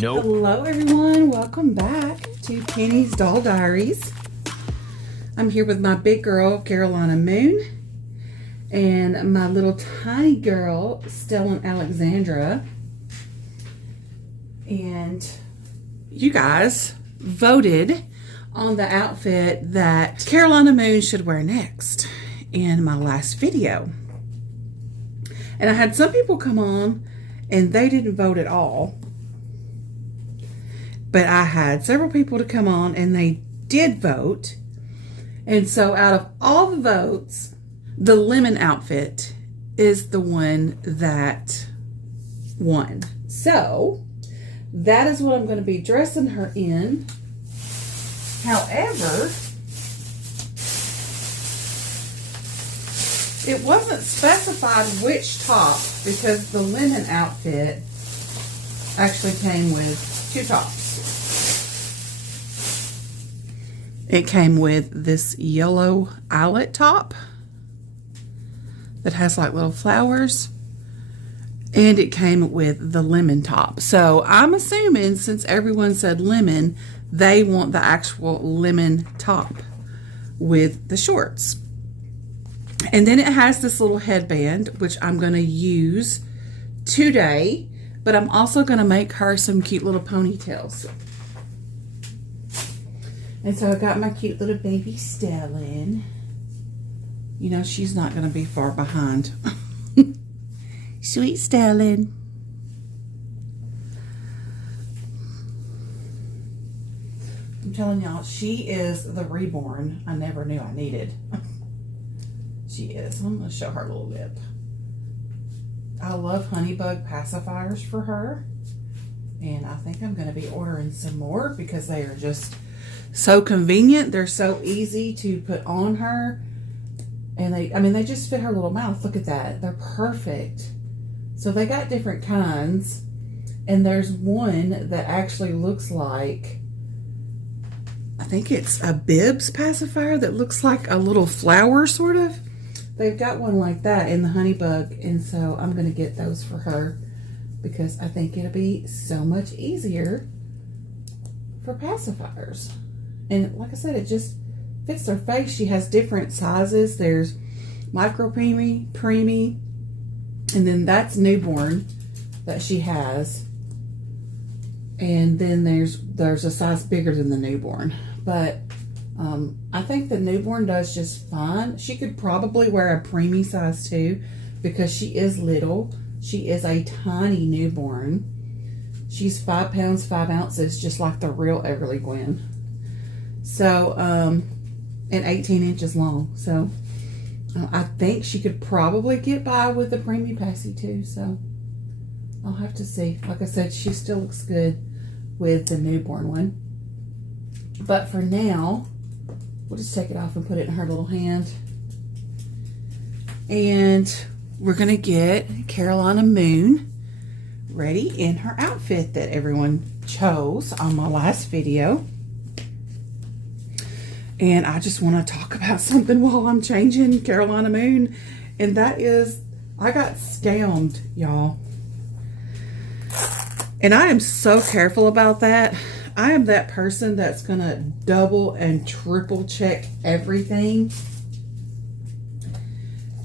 Nope. Hello everyone, welcome back to Penny's Doll Diaries. I'm here with my big girl, Carolina Moon, and my little tiny girl, Stellan Alexandra. And you guys voted on the outfit that Carolina Moon should wear next in my last video. And I had some people come on and they didn't vote at all. But I had several people to come on and they did vote. And so out of all the votes, the lemon outfit is the one that won. So that is what I'm going to be dressing her in. However, it wasn't specified which top because the lemon outfit actually came with two tops. It came with this yellow eyelet top that has like little flowers, and it came with the lemon top. So I'm assuming since everyone said lemon, they want the actual lemon top with the shorts. And then it has this little headband, which I'm going to use today, but I'm also going to make her some cute little ponytails. And so I got my cute little baby Stellan. You know, she's not going to be far behind. Sweet Stellan. I'm telling y'all, she is the reborn I never knew I needed. She is. I'm going to show her a little lip. I love Honeybug pacifiers for her. And I think I'm going to be ordering some more because they are just so convenient. They're so easy to put on her. And they just fit her little mouth. Look at that. They're perfect. So they got different kinds. And there's one that actually looks like, I think it's a Bibs pacifier that looks like a little flower sort of. They've got one like that in the Honeybug. And so I'm going to get those for her because I think it'll be so much easier for pacifiers. And like I said, it just fits her face. She has different sizes. There's micro preemie, and then that's newborn that she has. And then there's a size bigger than the newborn. But I think the newborn does just fine. She could probably wear a preemie size too because she is little. She is a tiny newborn. She's 5 pounds, 5 ounces, just like the real Everly Gwen. So, and 18 inches long. So, I think she could probably get by with the preemie passy too. So, I'll have to see. Like I said, she still looks good with the newborn one. But for now, we'll just take it off and put it in her little hand. And we're going to get Carolina Moon ready in her outfit that everyone chose on my last video. And I just want to talk about something while I'm changing Carolina Moon. And that is, I got scammed, y'all. And I am so careful about that. I am that person that's going to double and triple check everything.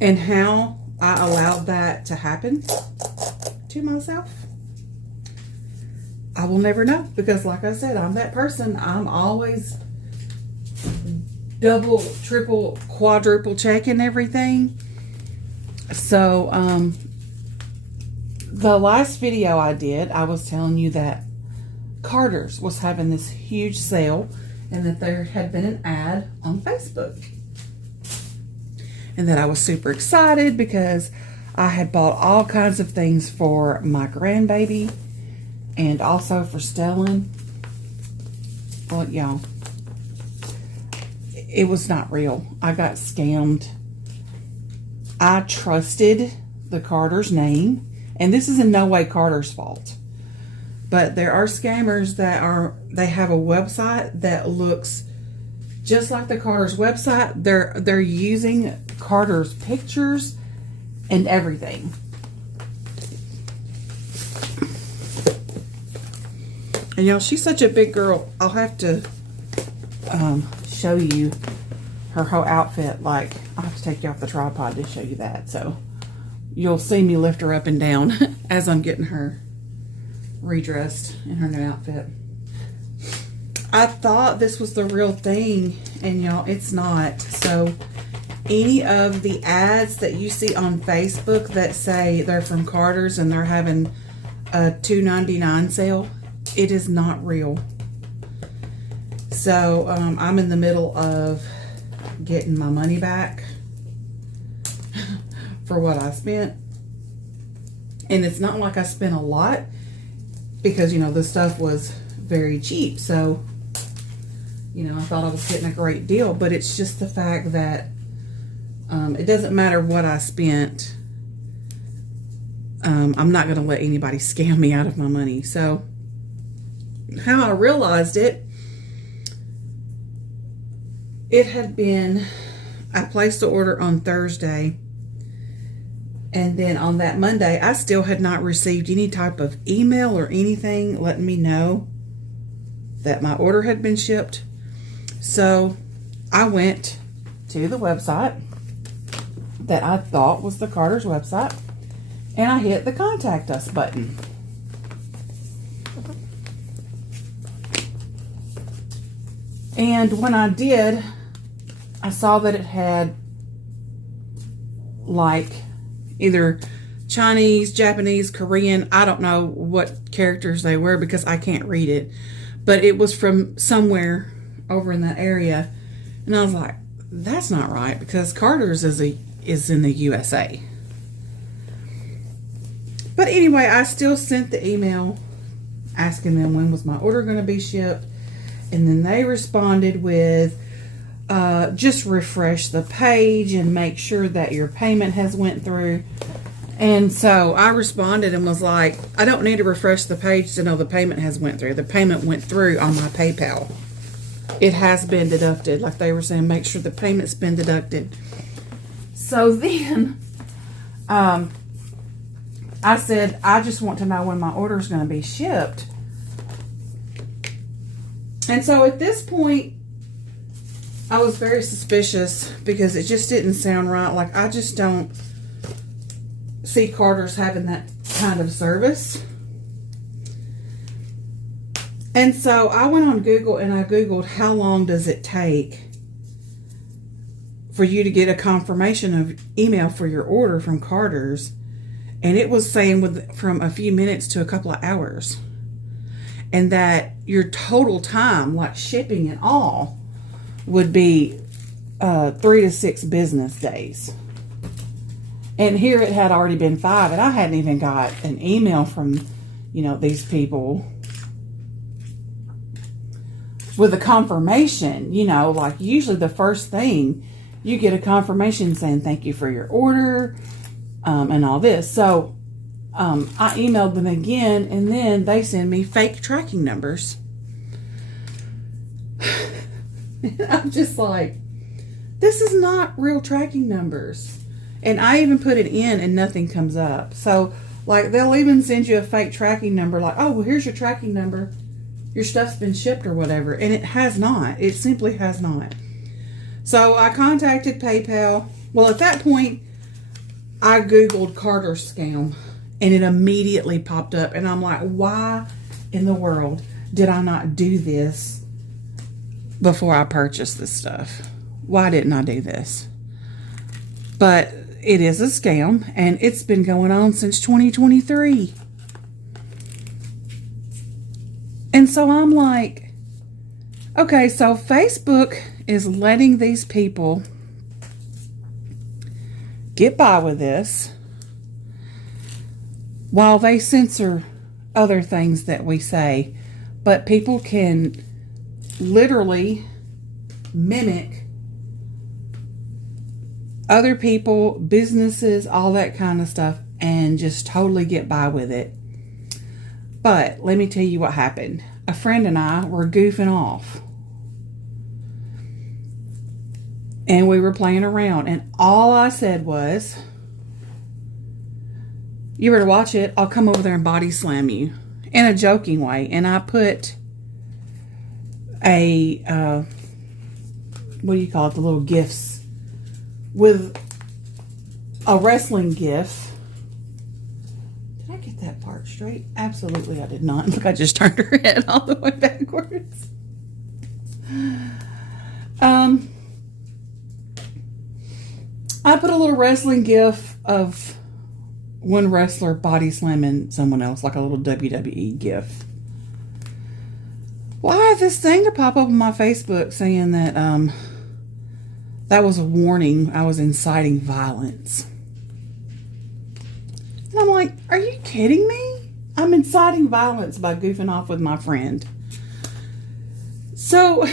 And how I allowed that to happen to myself, I will never know. Because like I said, I'm that person. I'm always double, triple, quadruple checking everything. So, the last video I did, I was telling you that Carter's was having this huge sale and that there had been an ad on Facebook. And that I was super excited because I had bought all kinds of things for my grandbaby and also for Stellan. Well, y'all, it was not real. I got scammed. I trusted the Carter's name, and this is in no way Carter's fault. But there are scammers that they have a website that looks just like the Carter's website. They're using Carter's pictures and everything. And y'all, she's such a big girl. I'll have to show you her whole outfit. Like, I'll have to take you off the tripod to show you that. So you'll see me lift her up and down as I'm getting her redressed in her new outfit. I thought this was the real thing, and y'all, it's not. So any of the ads that you see on Facebook that say they're from Carter's and they're having a $2.99 sale, it is not real. So I'm in the middle of getting my money back for what I spent. And it's not like I spent a lot, because, you know, the stuff was very cheap. So, you know, I thought I was getting a great deal, but it's just the fact that it doesn't matter what I spent. I'm not going to let anybody scam me out of my money. So how I realized it, it had been, I placed the order on Thursday, and then on that Monday, I still had not received any type of email or anything letting me know that my order had been shipped. So I went to the website that I thought was the Carter's website, and I hit the contact us button. And when I did, I saw that it had like either Chinese, Japanese, Korean, I don't know what characters they were because I can't read it, but it was from somewhere over in that area. And I was like, that's not right, because Carter's is in the USA. But anyway, I still sent the email asking them when was my order going to be shipped. And then they responded with, just refresh the page and make sure that your payment has went through. And so I responded and was like, I don't need to refresh the page to know the payment has went through. The payment went through on my PayPal. It has been deducted. Like they were saying, make sure the payment's been deducted. So then I said, I just want to know when my order is going to be shipped. And so at this point, I was very suspicious because it just didn't sound right. Like, I just don't see Carter's having that kind of service. And so I went on Google and I Googled, how long does it take for you to get a confirmation of email for your order from Carter's? And it was saying from a few minutes to a couple of hours. And that your total time, like shipping and all, would be 3 to 6 business days. And here it had already been 5, and I hadn't even got an email from, you know, these people with a confirmation. You know, like usually the first thing, you get a confirmation saying thank you for your order, and all this. So I emailed them again, and then they send me fake tracking numbers. I'm just like, this is not real tracking numbers. And I even put it in and nothing comes up. So, like, they'll even send you a fake tracking number, like, oh, well, here's your tracking number. Your stuff's been shipped or whatever. And it has not. It simply has not. So I contacted PayPal. Well, at that point, I Googled Carter scam, and it immediately popped up. And I'm like, why in the world did I not do this before I purchased this stuff? Why didn't I do this? But it is a scam, and it's been going on since 2023. And so I'm like, okay, so Facebook is letting these people get by with this while they censor other things that we say. But people can literally mimic other people, businesses, all that kind of stuff, and just totally get by with it. But let me tell you what happened. A friend and I were goofing off, and we were playing around, and all I said was, you better watch it, I'll come over there and body slam you. in a joking way. And I put a, what do you call it? The little gifts with a wrestling gif. Did I get that part straight? Absolutely I did not. Look, I just turned her head all the way backwards. I put a little wrestling gif of one wrestler body slamming someone else, like a little WWE gif. Well, I had this thing to pop up on my Facebook saying that that was a warning. I was inciting violence. And I'm like, are you kidding me? I'm inciting violence by goofing off with my friend. So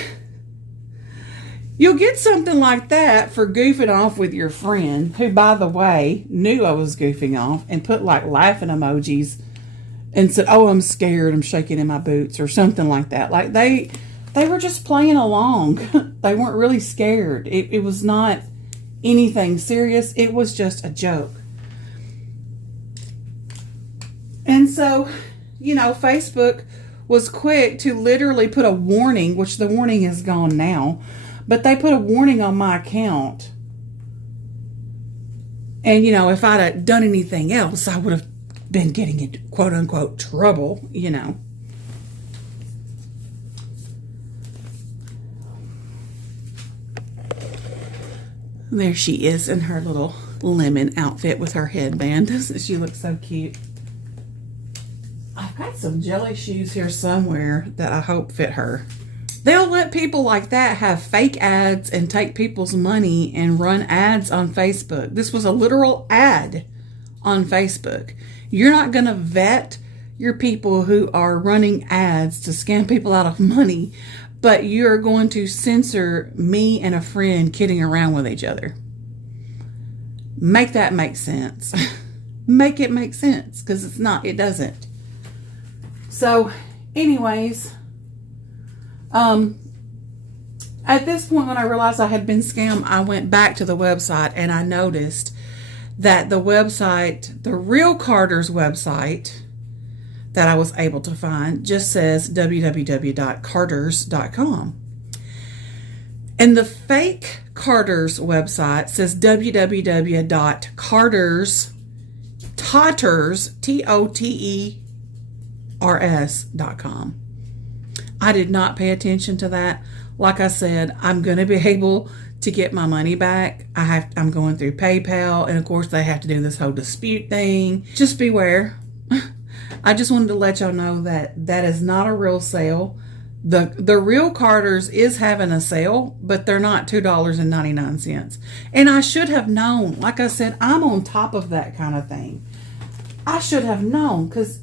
you'll get something like that for goofing off with your friend, who, by the way, knew I was goofing off and put like laughing emojis and said, oh, I'm scared, I'm shaking in my boots, or something like that. Like they were just playing along. They weren't really scared. It was not anything serious. It was just a joke. And so, you know, Facebook was quick to literally put a warning, which the warning is gone now, but they put a warning on my account. And, you know, if I'd have done anything else, I would have been getting into quote unquote trouble, you know. There she is in her little lemon outfit with her headband. Doesn't she look so cute? I've got some jelly shoes here somewhere that I hope fit her. They'll let people like that have fake ads and take people's money and run ads on Facebook. This was a literal ad on Facebook. You're not going to vet your people who are running ads to scam people out of money, but you're going to censor me and a friend kidding around with each other. Make that make sense. Make it make sense, because it's not, it doesn't. So, anyways, at this point, when I realized I had been scammed, I went back to the website and I noticed that the website, the real Carter's website that I was able to find, just says www.carters.com. And the fake Carter's website says www.carters, TOTERS.com. I did not pay attention to that. Like I said, I'm going to be able to get my money back. I'm going through PayPal, and of course they have to do this whole dispute thing. Just beware. I just wanted to let y'all know that that is not a real sale. The real Carter's is having a sale, but they're not $2.99. And I should have known. Like I said, I'm on top of that kind of thing. I should have known, because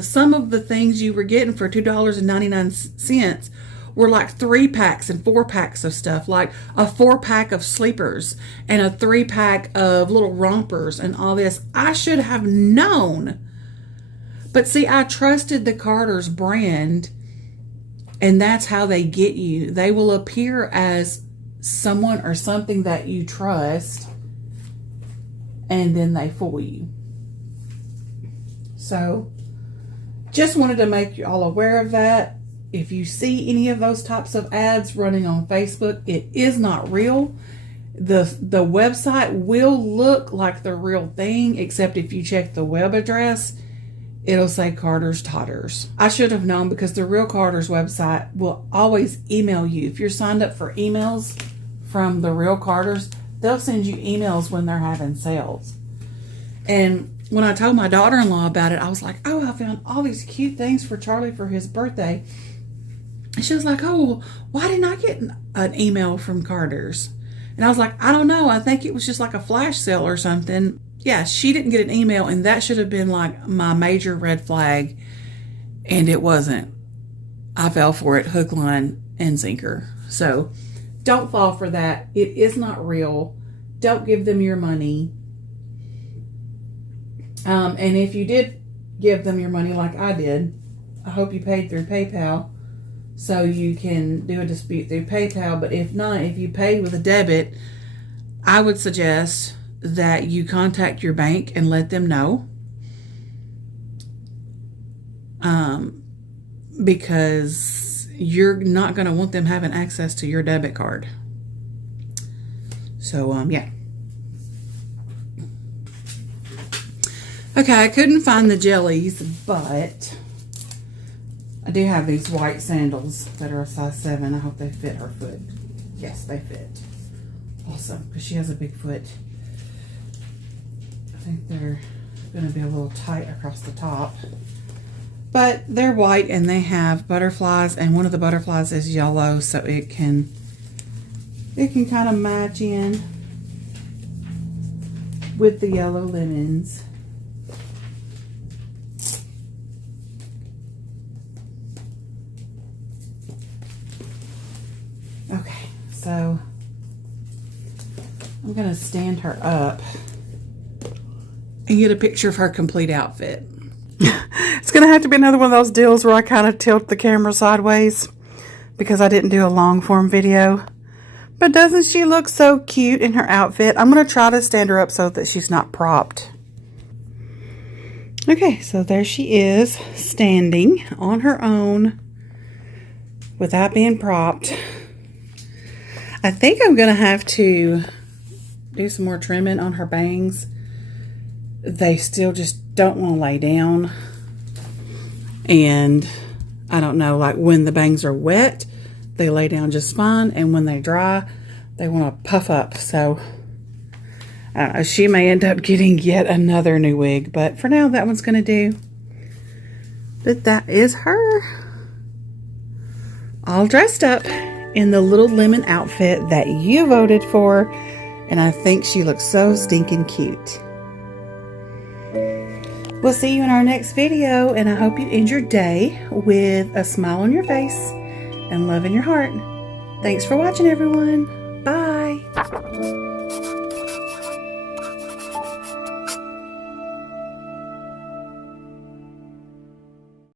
some of the things you were getting for $2.99 were like 3-packs and 4-packs of stuff, like a 4-pack of sleepers and a 3-pack of little rompers and all this. I should have known. But see, I trusted the Carter's brand, and that's how they get you. They will appear as someone or something that you trust, and then they fool you. So, just wanted to make you all aware of that. If you see any of those types of ads running on Facebook, it is not real. The website will look like the real thing, except if you check the web address, it'll say Carter's Totters. I should have known, because the real Carter's website will always email you. If you're signed up for emails from the real Carter's, they'll send you emails when they're having sales. And when I told my daughter-in-law about it, I was like, oh, I found all these cute things for Charlie for his birthday. And she was like, oh, well, why didn't I get an email from Carter's? And I was like, I don't know. I think it was just like a flash sale or something. Yeah, she didn't get an email, and that should have been like my major red flag, and it wasn't. I fell for it hook, line, and sinker. So don't fall for that. It is not real. Don't give them your money. And if you did give them your money like I did, I hope you paid through PayPal so you can do a dispute through PayPal. But if not, if you paid with a debit, I would suggest that you contact your bank and let them know. because you're not going to want them having access to your debit card. So, yeah. Okay, I couldn't find the jellies, but I do have these white sandals that are a size 7. I hope they fit her foot. Yes, they fit. Awesome, because she has a big foot. I think they're going to be a little tight across the top. But they're white and they have butterflies, and one of the butterflies is yellow, so it can kind of match in with the yellow linens. Okay, so I'm going to stand her up and get a picture of her complete outfit. It's going to have to be another one of those deals where I kind of tilt the camera sideways because I didn't do a long form video. But doesn't she look so cute in her outfit? I'm going to try to stand her up so that she's not propped. Okay, so there she is, standing on her own without being propped. I think I'm going to have to do some more trimming on her bangs. They still just don't want to lay down. And I don't know, like when the bangs are wet, they lay down just fine. And when they dry, they want to puff up. So she may end up getting yet another new wig. But for now, that one's going to do. But that is her. All dressed up in the little lemon outfit that you voted for. And I think she looks so stinking cute. We'll see you in our next video, and I hope you end your day with a smile on your face and love in your heart. Thanks for watching, everyone. Bye.